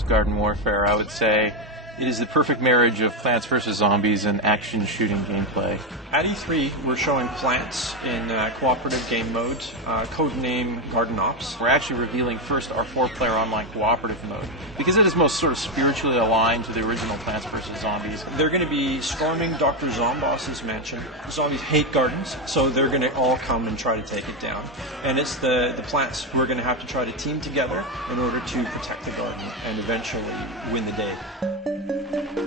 loves Garden Warfare. I would say it is the perfect marriage of Plants vs. Zombies and action shooting gameplay. At E3, we're showing Plants in cooperative game mode, codename Garden Ops. We're actually revealing first our 4-player online cooperative mode, because it is most sort of spiritually aligned to the original Plants vs. Zombies. They're going to be storming Dr. Zomboss's mansion. Zombies hate gardens, so they're going to all come and try to take it down. And it's the plants who are going to have to try to team together in order to protect the garden and eventually win the day.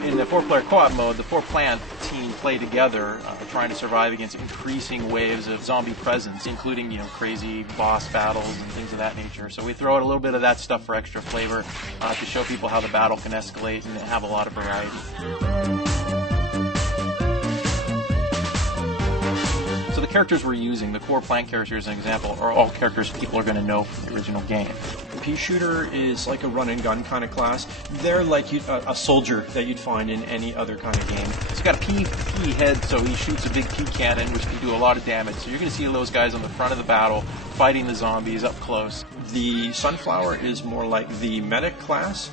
In the 4-player co-op mode, the 4-plant team play together, trying to survive against increasing waves of zombie presence, including crazy boss battles and things of that nature. So we throw out a little bit of that stuff for extra flavor to show people how the battle can escalate and have a lot of variety. So the characters we're using, the core plant characters, as an example, are all characters people are going to know from the original game. Pea shooter is like a run-and-gun kind of class. They're like a soldier that you'd find in any other kind of game. He's got a pea head, so he shoots a big pea cannon, which can do a lot of damage. So you're going to see those guys on the front of the battle fighting the zombies up close. The Sunflower is more like the medic class.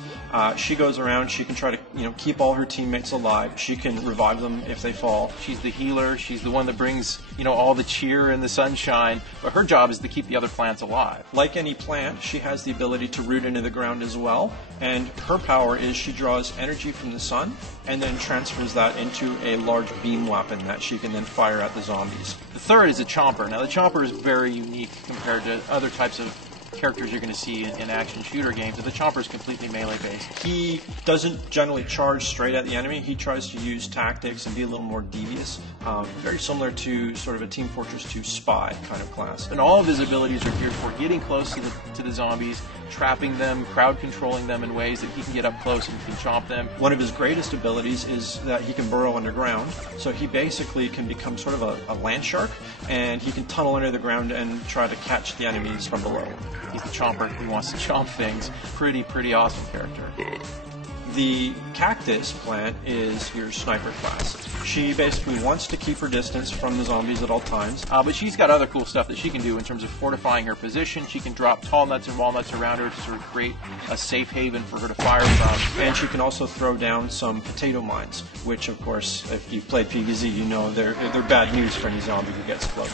She goes around, she can try to keep all her teammates alive. She can revive them if they fall. She's the healer. She's the one that brings all the cheer and the sunshine. But her job is to keep the other plants alive. Like any plant, she has the ability to root into the ground as well. And her power is she draws energy from the sun and then transfers that into a large beam weapon that she can then fire at the zombies. The third is a Chomper. Now the Chomper is very unique compared to other types of characters you're going to see in action shooter games, and the Chomper is completely melee based. He doesn't generally charge straight at the enemy. He tries to use tactics and be a little more devious. Very similar to sort of a Team Fortress 2 spy kind of class. And all of his abilities are geared for getting close to the zombies, trapping them, crowd controlling them in ways that he can get up close and can chomp them. One of his greatest abilities is that he can burrow underground, so he basically can become sort of a land shark, and he can tunnel under the ground and try to catch the enemies from below. He's the chomper. He wants to chomp things. Pretty awesome character. The Cactus plant is your sniper class. She basically wants to keep her distance from the zombies at all times. But she's got other cool stuff that she can do in terms of fortifying her position. She can drop tall nuts and walnuts around her to sort of create a safe haven for her to fire from. And she can also throw down some potato mines, which, of course, if you've played PvZ, you know they're bad news for any zombie who gets close.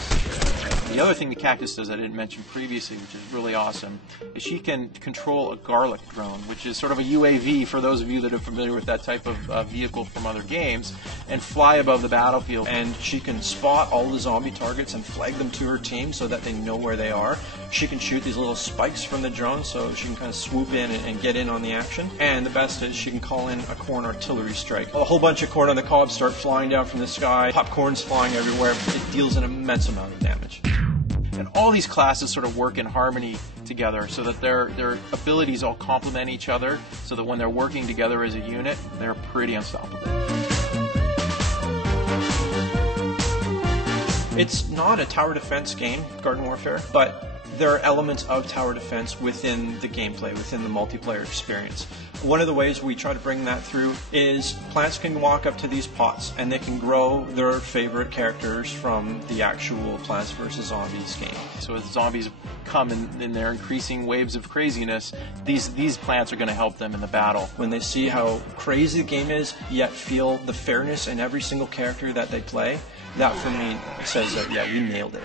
The other thing the Cactus does I didn't mention previously, which is really awesome, is she can control a garlic drone, which is sort of a UAV for those of you that are familiar with that type of vehicle from other games, and fly above the battlefield. And she can spot all the zombie targets and flag them to her team so that they know where they are. She can shoot these little spikes from the drone so she can kind of swoop in and get in on the action. And the best is she can call in a corn artillery strike. A whole bunch of corn on the cob start flying down from the sky, popcorn's flying everywhere. It deals an immense amount of damage. And all these classes sort of work in harmony together so that their abilities all complement each other, so that when they're working together as a unit, they're pretty unstoppable. It's not a tower defense game, Garden Warfare, but there are elements of tower defense within the gameplay, within the multiplayer experience. One of the ways we try to bring that through is plants can walk up to these pots and they can grow their favorite characters from the actual Plants vs. Zombies game. So as zombies come in their increasing waves of craziness, these plants are going to help them in the battle. When they see how crazy the game is, yet feel the fairness in every single character that they play, that for me says that, yeah, you nailed it.